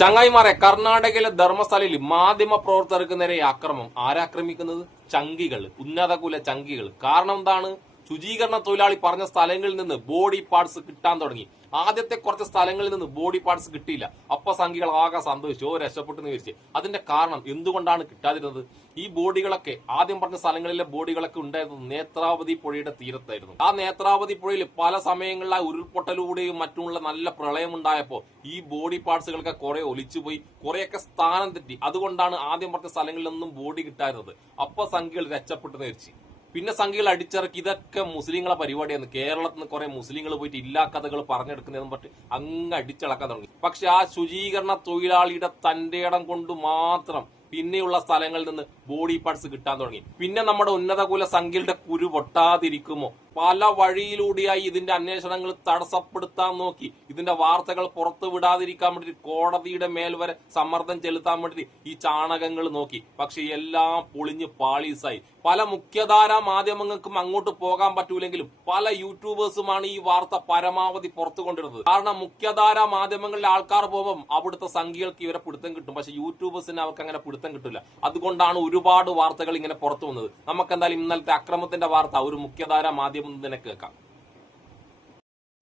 ചങ്ങായിമാരെ, കർണാടകയിലെ ധർമ്മസ്ഥലയിൽ മാധ്യമ പ്രവർത്തകർക്ക് നേരെ ആക്രമം. ആരാക്രമിക്കുന്നത്? ചങ്കികൾ, ഉന്നതകുല ചങ്കികൾ. കാരണം എന്താണ്? ശുചീകരണ തൊഴിലാളി പറഞ്ഞ സ്ഥലങ്ങളിൽ നിന്ന് ബോഡി പാർട്സ് കിട്ടാൻ തുടങ്ങി. ആദ്യത്തെ കുറച്ച് സ്ഥലങ്ങളിൽ നിന്ന് ബോഡി പാർട്സ് കിട്ടിയില്ല. അപ്പൊ സംഘികൾ ആകെ സന്തോഷിച്ചു, രക്ഷപ്പെട്ടു വിചാരിച്ചു. അതിന്റെ കാരണം എന്തുകൊണ്ടാണ് കിട്ടാതിരുന്നത്? ഈ ബോഡികളൊക്കെ ആദ്യം പറഞ്ഞ സ്ഥലങ്ങളിലെ ബോഡികളൊക്കെ ഉണ്ടായിരുന്നത് നേത്രാവതി പുഴയുടെ തീരത്തായിരുന്നു. ആ നേത്രാവതി പുഴയിൽ പല സമയങ്ങളിൽ ആ ഉരുൾപൊട്ടലൂടെയും മറ്റുമുള്ള നല്ല പ്രളയം ഉണ്ടായപ്പോ ഈ ബോഡി പാർട്സുകളൊക്കെ കുറെ ഒലിച്ചുപോയി, കുറെയൊക്കെ സ്ഥാനം തെറ്റി. അതുകൊണ്ടാണ് ആദ്യം പറഞ്ഞ സ്ഥലങ്ങളിലൊന്നും ബോഡി കിട്ടാതിരുന്നത്. അപ്പൊ സംഘികൾ രക്ഷപ്പെട്ടു വിചാരിച്ചു. പിന്നെ സംഘികൾ അടിച്ചിറക്കി. ഇതൊക്കെ മുസ്ലിങ്ങളെ പരിപാടിയാണ്. കേരളത്തിൽ നിന്ന് കുറെ മുസ്ലിങ്ങൾ പോയിട്ട് ഇല്ലാ കഥകൾ പറഞ്ഞെടുക്കുന്നതെന്ന് പറഞ്ഞിട്ട് അങ്ങ് അടിച്ചിളക്കാൻ തുടങ്ങി. പക്ഷെ ആ ശുചീകരണ തൊഴിലാളിയുടെ തന്റെ ഇടം കൊണ്ട് മാത്രം പിന്നെയുള്ള സ്ഥലങ്ങളിൽ നിന്ന് ബോഡി പാർട്സ് കിട്ടാൻ തുടങ്ങി. പിന്നെ നമ്മുടെ ഉന്നതകുല സംഖ്യയുടെ കുരു പൊട്ടാതിരിക്കുമോ? പല വഴിയിലൂടെയായി ഇതിന്റെ അന്വേഷണങ്ങൾ തടസ്സപ്പെടുത്താൻ നോക്കി. ഇതിന്റെ വാർത്തകൾ പുറത്തു വിടാതിരിക്കാൻ വേണ്ടി കോടതിയുടെ മേൽ വരെ സമ്മർദ്ദം ചെലുത്താൻ വേണ്ടി ഈ ചാണകങ്ങൾ നോക്കി. പക്ഷെ എല്ലാം പൊളിഞ്ഞ് പാളീസായി. പല മുഖ്യധാരാ മാധ്യമങ്ങൾക്കും അങ്ങോട്ട് പോകാൻ പറ്റൂലെങ്കിലും പല യൂട്യൂബേഴ്സുമാണ് ഈ വാർത്ത പരമാവധി പുറത്തു കൊണ്ടിരുന്നത്. കാരണം മുഖ്യധാരാ മാധ്യമങ്ങളിലെ ആൾക്കാർ പോകുമ്പോൾ അവിടുത്തെ സംഖ്യകൾക്ക് ഇവരെ പിടുത്തം കിട്ടും. പക്ഷെ യൂട്യൂബേഴ്സിന് അവർക്ക് അങ്ങനെ പിടുത്തം കിട്ടില്ല. അതുകൊണ്ടാണ് ഒരുപാട് വാർത്തകൾ ഇങ്ങനെ പുറത്തു വന്നത്. നമുക്ക് എന്തായാലും ഇന്നലത്തെ അക്രമത്തിന്റെ വാർത്ത ഒരു മുഖ്യധാരാ മാധ്യമം തന്നെ കേൾക്കാം.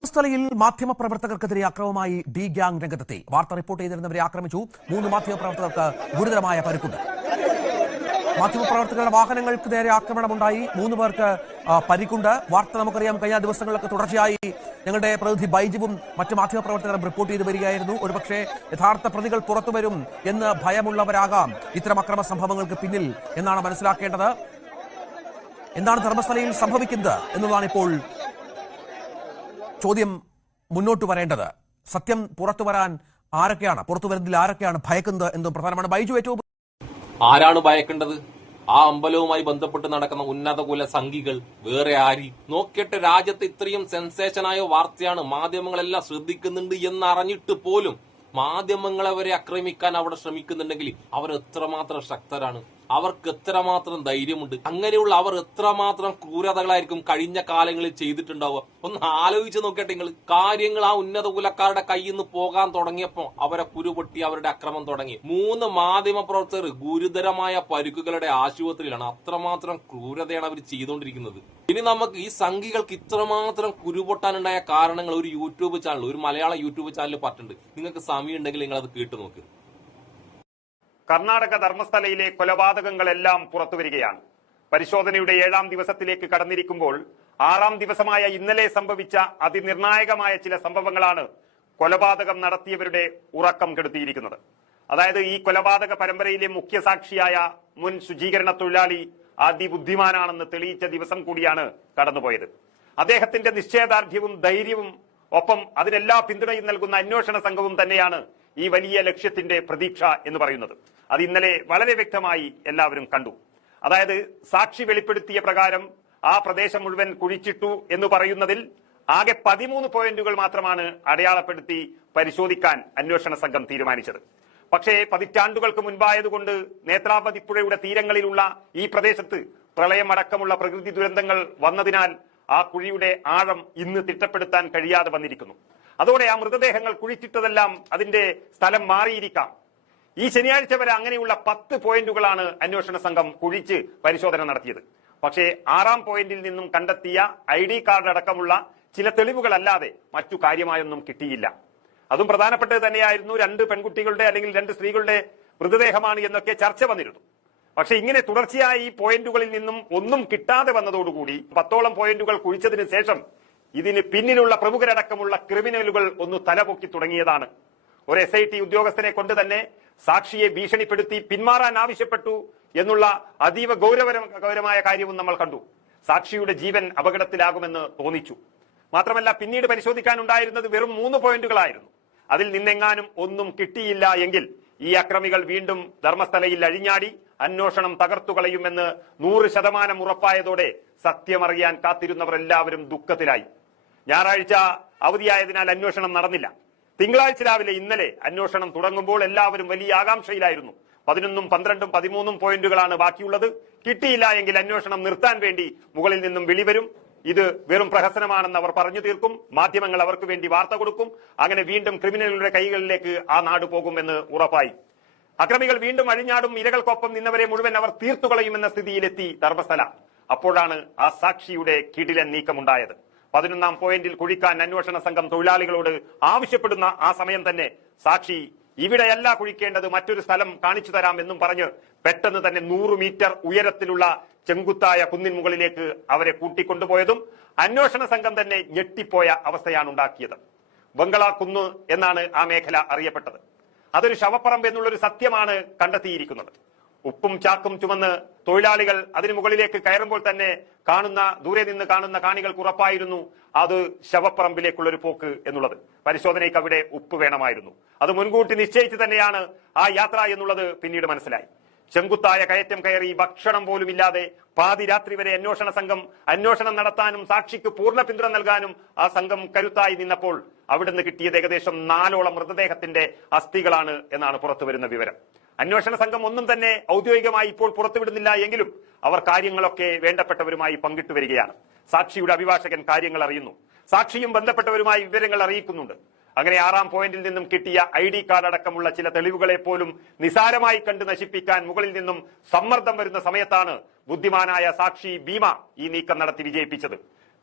സ്ഥലയിൽ മാധ്യമപ്രവർത്തകർക്കെതിരെ അക്രമമായി ഡി ഗ്യാങ് രംഗത്തെത്തി. വാർത്ത റിപ്പോർട്ട് ചെയ്തിരുന്നവരെ ആക്രമിച്ചു. 3 മാധ്യമപ്രവർത്തകർക്ക് ഗുരുതരമായ പരിക്കുണ്ട്. മാധ്യമപ്രവർത്തകരുടെ വാഹനങ്ങൾക്ക് നേരെ ആക്രമണമുണ്ടായി. 3 പേർക്ക് പരിക്കുണ്ട്. വാർത്ത നമുക്കറിയാം, കഴിഞ്ഞ ദിവസങ്ങളിലൊക്കെ തുടർച്ചയായി ഞങ്ങളുടെ പ്രതിനിധി ബൈജുവും മറ്റ് മാധ്യമപ്രവർത്തകരും റിപ്പോർട്ട് ചെയ്ത് വരികയായിരുന്നു. ഒരുപക്ഷെ യഥാർത്ഥ പ്രതികൾ പുറത്തുവരും എന്ന് ഭയമുള്ളവരാകാം ഇത്തരം അക്രമ സംഭവങ്ങൾക്ക് പിന്നിൽ എന്നാണ് മനസ്സിലാക്കേണ്ടത്. എന്താണ് ധർമ്മസ്ഥലയിൽ സംഭവിക്കുന്നത് എന്നതാണ് ഇപ്പോൾ ചോദ്യം മുന്നോട്ട് വരേണ്ടത്. സത്യം പുറത്തു വരാൻ ആരൊക്കെയാണ്, പുറത്തു വരുന്നതിൽ ആരൊക്കെയാണ് ഭയക്കുന്നത് എന്നും പ്രധാനമാണ്. ബൈജു, ഏറ്റവും ആരാണ് ഭയക്കേണ്ടത്? ആ അമ്പലവുമായി ബന്ധപ്പെട്ട് നടക്കുന്ന ഉന്നതകുല സംഘികൾ, വേറെ ആര്? നോക്കിയിട്ട് രാജ്യത്ത് ഇത്രയും സെൻസേഷനായ വാർത്തയാണ്, മാധ്യമങ്ങളെല്ലാം ശ്രദ്ധിക്കുന്നുണ്ട് എന്നറിഞ്ഞിട്ട് പോലും മാധ്യമങ്ങളെ വരെ ആക്രമിക്കാൻ അവിടെ ശ്രമിക്കുന്നുണ്ടെങ്കിൽ അവർ എത്രമാത്രം ശക്തരാണ്, അവർക്ക് എത്രമാത്രം ധൈര്യമുണ്ട്. അങ്ങനെയുള്ള അവർ എത്രമാത്രം ക്രൂരതകളായിരിക്കും കഴിഞ്ഞ കാലങ്ങളിൽ ചെയ്തിട്ടുണ്ടാവുക. ഒന്ന് ആലോചിച്ച് നോക്കട്ടെ നിങ്ങൾ. കാര്യങ്ങൾ ആ ഉന്നത കുലക്കാരുടെ കയ്യിൽ നിന്ന് പോകാൻ തുടങ്ങിയപ്പോ അവരെ കുരുപൊട്ടി അവരുടെ അക്രമം തുടങ്ങി. 3 മാധ്യമ പ്രവർത്തകർ ഗുരുതരമായ പരിക്കുകളുടെ ആശുപത്രിയിലാണ്. അത്രമാത്രം ക്രൂരതയാണ് അവർ ചെയ്തുകൊണ്ടിരിക്കുന്നത്. ഇനി നമുക്ക് ഈ സംഘികൾക്ക് ഇത്രമാത്രം കുരുപൊട്ടാനുണ്ടായ കാരണങ്ങൾ ഒരു യൂട്യൂബ് ചാനൽ, ഒരു മലയാള യൂട്യൂബ് ചാനൽ പറഞ്ഞിട്ടുണ്ട്. നിങ്ങൾക്ക് സമയം ഉണ്ടെങ്കിൽ നിങ്ങൾ അത് കേട്ടു നോക്ക്. കർണാടക ധർമ്മസ്ഥലയിലെ കൊലപാതകങ്ങളെല്ലാം പുറത്തുവരികയാണ്. പരിശോധനയുടെ 7ാം ദിവസത്തിലേക്ക് കടന്നിരിക്കുമ്പോൾ 6ാം ദിവസമായ ഇന്നലെ സംഭവിച്ച അതിനിർണായകമായ ചില സംഭവങ്ങളാണ് കൊലപാതകം നടത്തിയവരുടെ ഉറക്കം കെടുത്തിയിരിക്കുന്നത്. അതായത് ഈ കൊലപാതക പരമ്പരയിലെ മുഖ്യ സാക്ഷിയായ മുൻ ശുചീകരണ തൊഴിലാളി അതിബുദ്ധിമാനാണെന്ന് തെളിയിച്ച ദിവസം കൂടിയാണ് കടന്നുപോയത്. അദ്ദേഹത്തിന്റെ നിശ്ചയദാർഢ്യവും ധൈര്യവും ഒപ്പം അതിനെല്ലാ പിന്തുണയും നൽകുന്ന അന്വേഷണ സംഘവും തന്നെയാണ് ഈ വലിയ ലക്ഷ്യത്തിന്റെ പ്രതീക്ഷ എന്ന് പറയുന്നത്. അത് ഇന്നലെ വളരെ വ്യക്തമായി എല്ലാവരും കണ്ടു. അതായത് സാക്ഷി വെളിപ്പെടുത്തിയ പ്രകാരം ആ പ്രദേശം മുഴുവൻ കുഴിച്ചിട്ടു എന്ന് പറയുന്നതിൽ ആകെ 13 പോയിന്റുകൾ മാത്രമാണ് അടയാളപ്പെടുത്തി പരിശോധിക്കാൻ അന്വേഷണ സംഘം തീരുമാനിച്ചത്. പക്ഷേ പതിറ്റാണ്ടുകൾക്ക് മുൻപായതുകൊണ്ട് നേത്രാവതിപ്പുഴയുടെ തീരങ്ങളിലുള്ള ഈ പ്രദേശത്ത് പ്രളയമടക്കമുള്ള പ്രകൃതി ദുരന്തങ്ങൾ വന്നതിനാൽ ആ കുഴിയുടെ ആഴം ഇന്ന് തിട്ടപ്പെടുത്താൻ കഴിയാതെ വന്നിരിക്കുന്നു. അതോടെ ആ മൃതദേഹങ്ങൾ കുഴിച്ചിട്ടതെല്ലാം അതിന്റെ സ്ഥലം മാറിയിരിക്കാം. ഈ ശനിയാഴ്ച വരെ അങ്ങനെയുള്ള 10 പോയിന്റുകളാണ് അന്വേഷണ സംഘം കുഴിച്ച് പരിശോധന നടത്തിയത്. പക്ഷേ 6ാം പോയിന്റിൽ നിന്നും കണ്ടെത്തിയ ID കാർഡ് അടക്കമുള്ള ചില തെളിവുകളല്ലാതെ മറ്റു കാര്യമായൊന്നും കിട്ടിയില്ല. അതും പ്രധാനപ്പെട്ടത് തന്നെയായിരുന്നു. 2 പെൺകുട്ടികളുടെ അല്ലെങ്കിൽ 2 സ്ത്രീകളുടെ മൃതദേഹമാണ് എന്നൊക്കെ ചർച്ച വന്നിരുന്നു. പക്ഷെ ഇങ്ങനെ തുടർച്ചയായി ഈ പോയിന്റുകളിൽ നിന്നും ഒന്നും കിട്ടാതെ വന്നതോടുകൂടി 10ഓളം പോയിന്റുകൾ കുഴിച്ചതിന് ശേഷം ഇതിന് പിന്നിലുള്ള പ്രമുഖരടക്കമുള്ള ക്രിമിനലുകൾ ഒന്ന് തലപൊക്കി തുടങ്ങിയതാണ്. ഒരു SIT ഉദ്യോഗസ്ഥനെ കൊണ്ട് തന്നെ സാക്ഷിയെ ഭീഷണിപ്പെടുത്തി പിന്മാറാൻ ആവശ്യപ്പെട്ടു എന്നുള്ള അതീവ ഗൗരവകരമായ കാര്യവും നമ്മൾ കണ്ടു. സാക്ഷിയുടെ ജീവൻ അപകടത്തിലാകുമെന്ന് തോന്നിച്ചു. മാത്രമല്ല പിന്നീട് പരിശോധിക്കാനുണ്ടായിരുന്നത് വെറും 3 പോയിന്റുകളായിരുന്നു. അതിൽ നിന്നെങ്ങാനും ഒന്നും കിട്ടിയില്ല എങ്കിൽ ഈ അക്രമികൾ വീണ്ടും ധർമ്മസ്ഥലയിൽ അഴിഞ്ഞാടി അന്വേഷണം തകർത്തുകളയുമെന്ന് 100% ഉറപ്പായതോടെ സത്യമറിയാൻ കാത്തിരുന്നവർ എല്ലാവരും ദുഃഖത്തിലായി. ഞായറാഴ്ച അവധിയായതിനാൽ അന്വേഷണം നടന്നില്ല. തിങ്കളാഴ്ച രാവിലെ ഇന്നലെ അന്വേഷണം തുടങ്ങുമ്പോൾ എല്ലാവരും വലിയ ആകാംക്ഷയിലായിരുന്നു. 11ഉം 12ഉം 13ഉം പോയിന്റുകളാണ് ബാക്കിയുള്ളത്. കിട്ടിയില്ല എങ്കിൽ അന്വേഷണം നിർത്താൻ വേണ്ടി മുകളിൽ നിന്നും വിളി വരും. ഇത് വെറും പ്രഹസനമാണെന്ന് അവർ പറഞ്ഞു തീർക്കും. മാധ്യമങ്ങൾ അവർക്ക് വേണ്ടി വാർത്ത കൊടുക്കും. അങ്ങനെ വീണ്ടും ക്രിമിനലുകളുടെ കൈകളിലേക്ക് ആ നാട് പോകുമെന്ന് ഉറപ്പായി. അക്രമികൾ വീണ്ടും അഴിഞ്ഞാടും. ഇരകൾക്കൊപ്പം നിന്നവരെ മുഴുവൻ അവർ തീർത്തുകളയുമെന്ന സ്ഥിതിയിലെത്തി ധർമ്മസ്ഥല. അപ്പോഴാണ് ആ സാക്ഷിയുടെ കിടിലൻ നീക്കമുണ്ടായത്. 11ാം പോയിന്റിൽ കുഴിക്കാൻ അന്വേഷണ സംഘം തൊഴിലാളികളോട് ആവശ്യപ്പെടുന്ന ആ സമയം തന്നെ സാക്ഷി ഇവിടെയല്ല കുഴിക്കേണ്ടത്, മറ്റൊരു സ്ഥലം കാണിച്ചു തരാം എന്നും പറഞ്ഞ് പെട്ടെന്ന് തന്നെ 100 മീറ്റർ ഉയരത്തിലുള്ള ചെങ്കുത്തായ കുന്നിൻ മുകളിലേക്ക് അവരെ കൂട്ടിക്കൊണ്ടുപോയതും അന്വേഷണ സംഘം തന്നെ ഞെട്ടിപ്പോയ അവസ്ഥയാണ് ഉണ്ടാക്കിയത്. ബംഗള കുന്ന് എന്നാണ് ആ മേഖല അറിയപ്പെട്ടത്. അതൊരു ശവപ്പറമ്പ് എന്നുള്ളൊരു സത്യമാണ് കണ്ടെത്തിയിരിക്കുന്നത്. ഉപ്പും ചാക്കും ചുമന്ന് തൊഴിലാളികൾ അതിനു മുകളിലേക്ക് കയറുമ്പോൾ തന്നെ ദൂരെ നിന്ന് കാണുന്ന കാണികൾക്ക് ഉറപ്പായിരുന്നു അത് ശവപ്പറമ്പിലേക്കുള്ളൊരു പോക്ക് എന്നുള്ളത്. പരിശോധനയ്ക്ക് അവിടെ ഉപ്പ് വേണമായിരുന്നു. അത് മുൻകൂട്ടി നിശ്ചയിച്ച് തന്നെയാണ് ആ യാത്ര എന്നുള്ളത് പിന്നീട് മനസ്സിലായി. ചെങ്കുത്തായ കയറ്റം കയറി ഭക്ഷണം പോലും ഇല്ലാതെ പാതിരാത്രി വരെ അന്വേഷണ സംഘം അന്വേഷണം നടത്താനും സാക്ഷിക്ക് പൂർണ്ണ പിന്തുണ നൽകാനും ആ സംഘം കരുത്തായി നിന്നപ്പോൾ അവിടുന്ന് കിട്ടിയത് ഏകദേശം 4ഓളം മൃതദേഹത്തിന്റെ അസ്ഥികളാണ് എന്നാണ് പുറത്തുവരുന്ന വിവരം. അന്വേഷണ സംഘം ഒന്നും തന്നെ ഔദ്യോഗികമായി ഇപ്പോൾ പുറത്തുവിടുന്നില്ല എങ്കിലും അവർ കാര്യങ്ങളൊക്കെ വേണ്ടപ്പെട്ടവരുമായി പങ്കിട്ടു വരികയാണ്. സാക്ഷിയുടെ അഭിഭാഷകൻ കാര്യങ്ങൾ അറിയുന്നു. സാക്ഷിയും ബന്ധപ്പെട്ടവരുമായി വിവരങ്ങൾ അറിയിക്കുന്നുണ്ട്. അങ്ങനെ 6ാം പോയിന്റിൽ നിന്നും കിട്ടിയ ID കാർഡ് അടക്കമുള്ള ചില തെളിവുകളെ പോലും നിസാരമായി കണ്ട് നശിപ്പിക്കാൻ മുകളിൽ നിന്നും സമ്മർദ്ദം വരുന്ന സമയത്താണ് ബുദ്ധിമാനായ സാക്ഷി ഭീമ ഈ നീക്കം നടത്തി വിജയിപ്പിച്ചത്.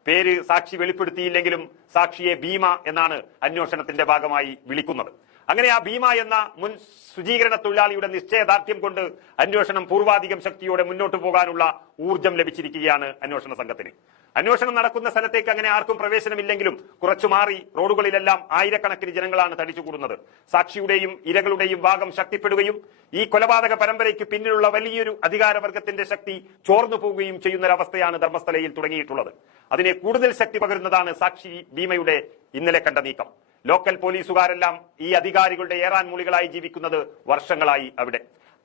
പേര് സാക്ഷി വെളിപ്പെടുത്തിയില്ലെങ്കിലും സാക്ഷിയെ ഭീമ എന്നാണ് അന്വേഷണത്തിന്റെ ഭാഗമായി വിളിക്കുന്നത്. അങ്ങനെ ആ ഭീമ എന്ന മുൻ ശുചീകരണ തൊഴിലാളിയുടെ നിശ്ചയദാർഢ്യം കൊണ്ട് അന്വേഷണം പൂർവാധികം ശക്തിയോടെ മുന്നോട്ട് പോകാനുള്ള ഊർജം ലഭിച്ചിരിക്കുകയാണ് അന്വേഷണ സംഘത്തിന്. അന്വേഷണം നടക്കുന്ന സ്ഥലത്തേക്ക് അങ്ങനെ ആർക്കും പ്രവേശനമില്ലെങ്കിലും കുറച്ചു മാറി റോഡുകളിലെല്ലാം ആയിരക്കണക്കിന് ജനങ്ങളാണ് തടിച്ചുകൂടുന്നത്. സാക്ഷിയുടെയും ഇരകളുടെയും ഭാഗം ശക്തിപ്പെടുകയും ഈ കൊലപാതക പരമ്പരയ്ക്ക് പിന്നിലുള്ള വലിയൊരു അധികാരവർഗത്തിന്റെ ശക്തി ചോർന്നു പോവുകയും ചെയ്യുന്നൊരവസ്ഥയാണ് ധർമ്മസ്ഥലയിൽ തുടങ്ങിയിട്ടുള്ളത്. അതിനെ കൂടുതൽ ശക്തി പകരുന്നതാണ് സാക്ഷി ഭീമയുടെ ഇന്നലെ കണ്ട നീക്കം. ലോക്കൽ പോലീസുകാരെല്ലാം ഈ അധികാരികളുടെ ഏറാൻ മൂളികളായി ജീവിക്കുന്നത് വർഷങ്ങളായി അവിടെ.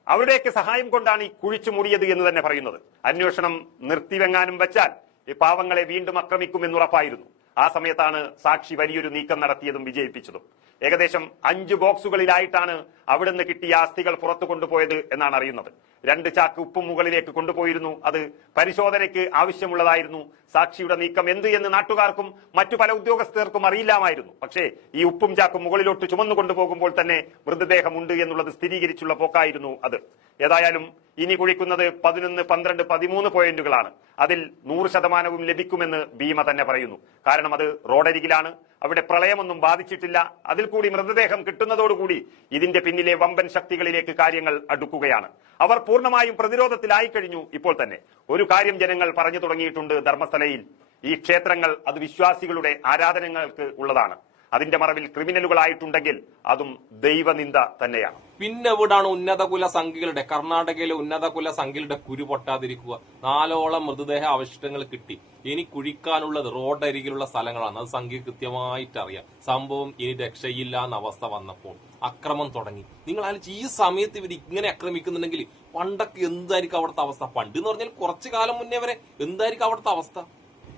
അവരുടെയൊക്കെ സഹായം കൊണ്ടാണ് ഈ കുഴിച്ചു മൂടിയത് എന്ന് തന്നെ പറയുന്നത്. അന്വേഷണം നിർത്തിവെങ്ങാനും വെച്ചാൽ ഈ പാവങ്ങളെ വീണ്ടും ആക്രമിക്കുമെന്നുറപ്പായിരുന്നു. ആ സമയത്താണ് സാക്ഷി വലിയൊരു നീക്കം നടത്തിയതും വിജയിപ്പിച്ചതും. ഏകദേശം 5 ബോക്സുകളിലായിട്ടാണ് അവിടുന്ന് കിട്ടിയ അസ്ഥികൾ പുറത്തു കൊണ്ടുപോയത് എന്നാണ് അറിയുന്നത്. 2 ചാക്ക് ഉപ്പും മുകളിലേക്ക് കൊണ്ടുപോയിരുന്നു. അത് പരിശോധനയ്ക്ക് ആവശ്യമുള്ളതായിരുന്നു. സാക്ഷിയുടെ നീക്കം എന്ത് എന്ന് നാട്ടുകാർക്കും മറ്റു പല ഉദ്യോഗസ്ഥർക്കും അറിയില്ലാമായിരുന്നു. പക്ഷേ ഈ ഉപ്പും ചാക്കും മുകളിലോട്ട് ചുമന്നു കൊണ്ടുപോകുമ്പോൾ തന്നെ മൃതദേഹമുണ്ട് എന്നുള്ളത് സ്ഥിരീകരിച്ചുള്ള പോക്കായിരുന്നു അത്. ഏതായാലും ഇനി കുഴിക്കുന്നത് 11, 12, 13 പോയിന്റുകളാണ്. അതിൽ 100% ലഭിക്കുമെന്ന് ഭീമ തന്നെ പറയുന്നു. കാരണം അത് റോഡരികിലാണ്. അവിടെ പ്രളയമൊന്നും ബാധിച്ചിട്ടില്ല. അതിൽ കൂടി മൃതദേഹം കിട്ടുന്നതോടുകൂടി ഇതിന്റെ പിന്നിലെ വമ്പൻ ശക്തികളിലേക്ക് കാര്യങ്ങൾ അടുക്കുകയാണ്. അവർ പൂർണ്ണമായും പ്രതിരോധത്തിലായി കഴിഞ്ഞു. ഇപ്പോൾ തന്നെ ഒരു കാര്യം ജനങ്ങൾ പറഞ്ഞു തുടങ്ങിയിട്ടുണ്ട്. ധർമ്മസ്ഥലയിൽ ഈ ക്ഷേത്രങ്ങൾ അത് വിശ്വാസികളുടെ ആരാധനകൾക്ക് ഉള്ളതാണ്. അതിന്റെ മറവിൽ ക്രിമിനലുകളായിട്ടുണ്ടെങ്കിൽ അതും ദൈവനിന്ദ തന്നെയാണ്. പിന്നെ എവിടാണ് ഉന്നതകുല സംഖ്യകളുടെ കർണാടകയിലെ ഉന്നതകുല സംഖ്യകളുടെ കുരു പൊട്ടാതിരിക്കുക? 4ഓളം മൃതദേഹ അവശിഷ്ടങ്ങൾ കിട്ടി. ഇനി കുഴിക്കാനുള്ളത് റോഡരികിലുള്ള സ്ഥലങ്ങളാണ്. അത് സംഖ്യ കൃത്യമായിട്ട് അറിയാം. സംഭവം ഇനി രക്ഷയില്ല എന്ന അവസ്ഥ വന്നപ്പോൾ അക്രമം തുടങ്ങി. നിങ്ങൾ ആലോചിച്ച് ഈ സമയത്ത് ഇവർ ഇങ്ങനെ ആക്രമിക്കുന്നുണ്ടെങ്കിൽ പണ്ടൊക്കെ എന്തായിരിക്കും അവിടുത്തെ അവസ്ഥ? പണ്ട് എന്ന് പറഞ്ഞാൽ കുറച്ചു കാലം മുന്നേ വരെ എന്തായിരിക്കും അവിടുത്തെ അവസ്ഥ?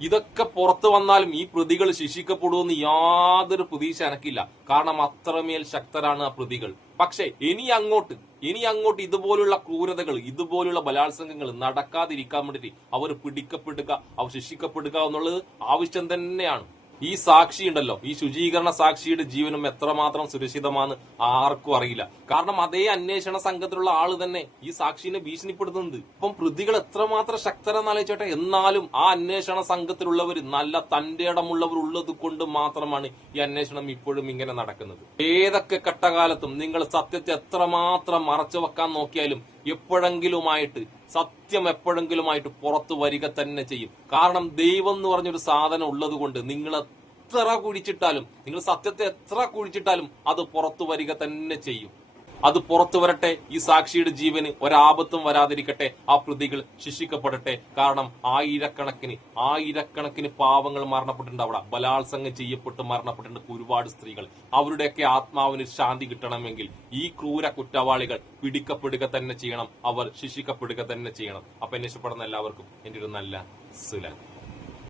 ഇതൊക്കെ പുറത്തു വന്നാലും ഈ പ്രതികൾ ശിക്ഷിക്കപ്പെടുമെന്ന് യാതൊരു പ്രതീക്ഷ എനക്കില്ല. കാരണം അത്രമേൽ ശക്തരാണ് ആ പ്രതികൾ. പക്ഷെ ഇനി അങ്ങോട്ട് ഇതുപോലുള്ള ക്രൂരതകൾ, ഇതുപോലുള്ള ബലാത്സംഗങ്ങൾ നടക്കാതിരിക്കാൻ വേണ്ടിയിട്ട് അവർ പിടിക്കപ്പെടുക, അവർ ശിക്ഷിക്കപ്പെടുക എന്നുള്ളത് ആവശ്യം തന്നെയാണ്. ഈ സാക്ഷി ഉണ്ടല്ലോ, ഈ ശുചീകരണ സാക്ഷിയുടെ ജീവനും എത്രമാത്രം സുരക്ഷിതമാണെന്ന് ആർക്കും അറിയില്ല. കാരണം അതേ അന്വേഷണ സംഘത്തിലുള്ള ആള് തന്നെ ഈ സാക്ഷിനെ ഭീഷണിപ്പെടുത്തുന്നുണ്ട്. ഇപ്പം പ്രതികൾ എത്രമാത്രം ശക്തരെന്ന് ആലോചിച്ചോട്ടെ. എന്നാലും ആ അന്വേഷണ സംഘത്തിലുള്ളവർ നല്ല തന്റെ ഇടമുള്ളവർ ഉള്ളത് കൊണ്ട് മാത്രമാണ് ഈ അന്വേഷണം ഇപ്പോഴും ഇങ്ങനെ നടക്കുന്നത്. ഏതൊക്കെ ഘട്ടകാലത്തും നിങ്ങൾ സത്യത്തെ എത്രമാത്രം മറച്ചു വെക്കാൻ നോക്കിയാലും സത്യം എപ്പോഴെങ്കിലുമായിട്ട് പുറത്തു വരിക തന്നെ ചെയ്യും. കാരണം ദൈവം എന്ന് പറഞ്ഞൊരു സാധനം ഉള്ളത് കൊണ്ട് നിങ്ങൾ സത്യത്തെ എത്ര കുഴിച്ചിട്ടാലും അത് പുറത്തു വരിക തന്നെ ചെയ്യും. അത് പുറത്തു വരട്ടെ. ഈ സാക്ഷിയുടെ ജീവന് ഒരാപത്തും വരാതിരിക്കട്ടെ. ആ പ്രതികൾ ശിക്ഷിക്കപ്പെടട്ടെ. കാരണം ആയിരക്കണക്കിന് പാവങ്ങൾ മരണപ്പെട്ടിട്ടുണ്ട്. അവിടെ ബലാത്സംഗം ചെയ്യപ്പെട്ട് മരണപ്പെട്ടിട്ടുണ്ട് ഒരുപാട് സ്ത്രീകൾ. അവരുടെയൊക്കെ ആത്മാവിന് ശാന്തി കിട്ടണമെങ്കിൽ ഈ ക്രൂര കുറ്റവാളികൾ പിടിക്കപ്പെടുക തന്നെ ചെയ്യണം. അവർ ശിക്ഷിക്കപ്പെടുക തന്നെ ചെയ്യണം. അപ്പൊ എന്നെ ഇഷ്ടപ്പെടുന്ന എല്ലാവർക്കും എന്റെ ഒരു നല്ല സുല.